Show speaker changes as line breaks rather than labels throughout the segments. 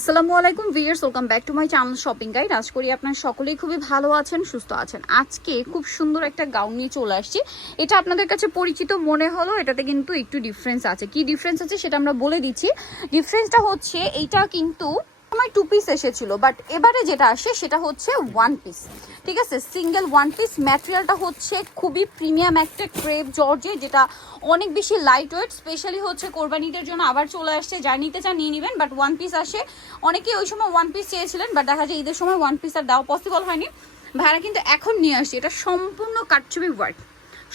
আসসালামু আলাইকুম viewers welcome back to my channel shopping guide. আজ করি আপনার সকলেই খুবই ভালো আছেন, সুস্থ আছেন। আজকে খুব সুন্দর একটা গাউন নিয়ে চলে আসছি। এটা আপনাদের কাছে পরিচিত মনে হলো, এটাতে কিন্তু একটু ডিফারেন্স আছে। কি ডিফারেন্স আছে সেটা আমরা বলে দিচ্ছি। ডিফারেন্সটা হচ্ছে, এইটা কিন্তু আমার টু পিস এসেছিল বাট এবারে যেটা আসে সেটা হচ্ছে ওয়ান পিস ঠিক আছে? সিঙ্গেল ওয়ান পিস ম্যাটেরিয়ালটা হচ্ছে খুবই প্রিমিয়াম একটা ক্রেপ জর্জে যেটা অনেক বেশি লাইট ওয়েট স্পেশালি হচ্ছে কোরবানিদের জন্য আবার চলে আসছে যা নিতে চান নিয়ে নেবেন বাট ওয়ান পিস আসে। অনেকেই ওই সময় ওয়ান পিস চেয়েছিলেন বাট দেখা যায় ঈদের সময় ওয়ান পিস আর দেওয়া পসিবল হয়নি। ভাড়া কিন্তু এখন নিয়ে আসছে, এটা সম্পূর্ণ কাটছবি ওয়ার্ক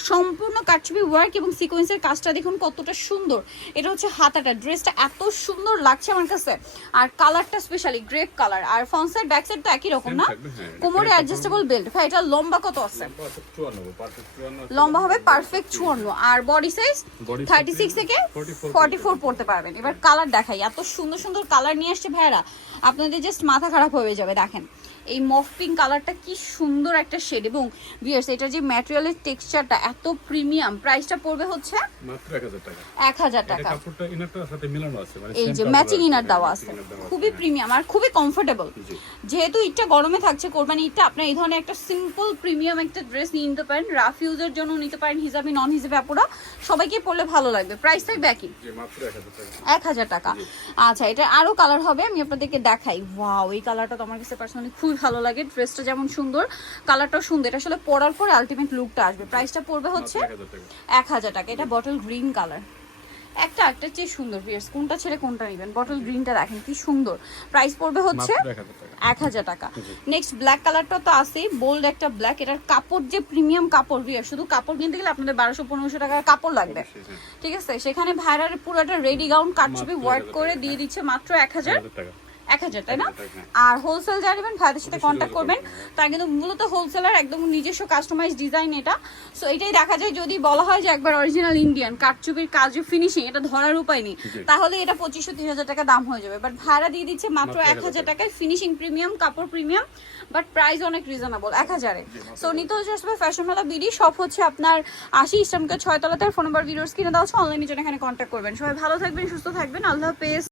সম্পূর্ণ কাটছবি ওয়ার্ক এবং সিকোয়েন্সের কাজটা দেখুন কতটা সুন্দর। এটা হচ্ছে হাতাটা ড্রেসটা এত সুন্দর লাগছে আমার কাছে। আর কালারটা স্পেশালি গ্রেপ কালার আর ফ্রন্ট সাইড ব্যাক সাইড তো একই রকম না?
হ্যাঁ।
কোমরে অ্যাডজাস্টেবল বেল্ট ভাই এটা লম্বা কত আছে? লম্বা হবে পারফেক্ট চুয়ান্ন। আর বডি সাইজ থার্টি সিক্স থেকে
44
ফর্টি ফোর পড়তে পারবেন। এবার কালার দেখাই। এত সুন্দর সুন্দর কালার নিয়ে আসছে ভাইরা আপনাদের জাস্ট মাথা খারাপ হয়ে যাবে দেখেন। এই মফ পিঙ্ক কালারটা কি সুন্দর একটা শেড এবং বিয়ার্স এটা যে ম্যাটেরিয়ালের টেক্সচারটা এত প্রিমিয়াম প্রাইসটা পড়বে হচ্ছে
মাত্র এক হাজার টাকা
এক হাজার
এটা
টাকা
কাপড়টা ইনারটার সাথে মিলানো আছে মানে
এই যে ম্যাচিং ইনার দেওয়া আছে খুবই
হ্যাঁ।
প্রিমিয়াম আর খুবই কমফোর্টেবল
জি।
যেহেতু ইটটা গরমে থাকছে কোরবানি ইটটা আপনার এই ধরনের একটা সিম্পল প্রিমিয়াম একটা ড্রেস নিয়ে নিতে পারেন। রাফ ইউজের জন্য নিতে পারেন হিসাবে নন হিসাবে আপুরা। সবাইকে পরলে ভালো লাগবে। প্রাইস থাকবে একই।
এক হাজার টাকা।
আচ্ছা এটা আরও কালার হবে আমি আপনাদেরকে দেখাই। ওয়াও এই কালারটা তো আমার কাছে পার্সোনালি খুবই ভালো লাগে। ড্রেসটা যেমন সুন্দর কালারটাও সুন্দর। এটা আসলে পরার পরে আলটিমেট লুকটা আসবে। প্রাইসটা পড়বে হচ্ছে
এক হাজার টাকা।
এটা বটল গ্রিন কালার একটা একটা চেয়ে সুন্দর পিয়ার্স কোনটা ছেড়ে কোনটা নেবেন? বটল গ্রিনটা দেখেন কি সুন্দর। প্রাইস পড়বে হচ্ছে
এক হাজার টাকা।
নেক্সট ব্ল্যাক কালারটা তো আছেই বোল্ড একটা ব্ল্যাক এটার কাপড় যে প্রিমিয়াম কাপড় বিয়ার শুধু কাপড় কিনতে গেলে আপনাদের বারোশো পনেরোশো টাকার কাপড় লাগবে। ঠিক আছে? সেখানে ভাইরার পুরো একটা রেডি গাউন কাটছবি ওয়ার্ক করে দিয়ে। দিচ্ছে মাত্র এক হাজার
টাকা।
এক হাজার তাই না?
1000 টাকা, হ্যাঁ।
আর হোলসেল জানিবেন ভাইদের সাথে কন্ট্যাক্ট করবেন। তার কিন্তু মূলত হোলসেলার একদম নিজস্ব কাস্টমাইজ ডিজাইন এটা। সো এটাই দেখা যায় যদি বলা হয় যে একবার অরিজিনাল ইন্ডিয়ান কাটচুপির কাজে ফিনিশিং এটা ধরার উপায় নেই। তাহলে এটা পঁচিশশো তিরিশ হাজার টাকা দাম হয়ে যাবে। বাট ভাড়া দিয়ে দিচ্ছে মাত্র
মাত্র
এক হাজার টাকায় ফিনিশিং প্রিমিয়াম কাপড় প্রিমিয়াম বাট প্রাইস অনেক রিজনেবল এক হাজারে। সো নিতে হচ্ছে আসবে ফ্যাশন মেলা বিডি সব হচ্ছে আপনার আশি ইসলামকে ছয়তলাতে ফোন নাম্বার ভিডিওস কিনে দেওয়া হচ্ছে অনলাইনের জন্য এখানে কন্ট্যাক্ট করবেন। সবাই ভালো থাকবেন সুস্থ থাকবেন আল্লাহ হাফেজ।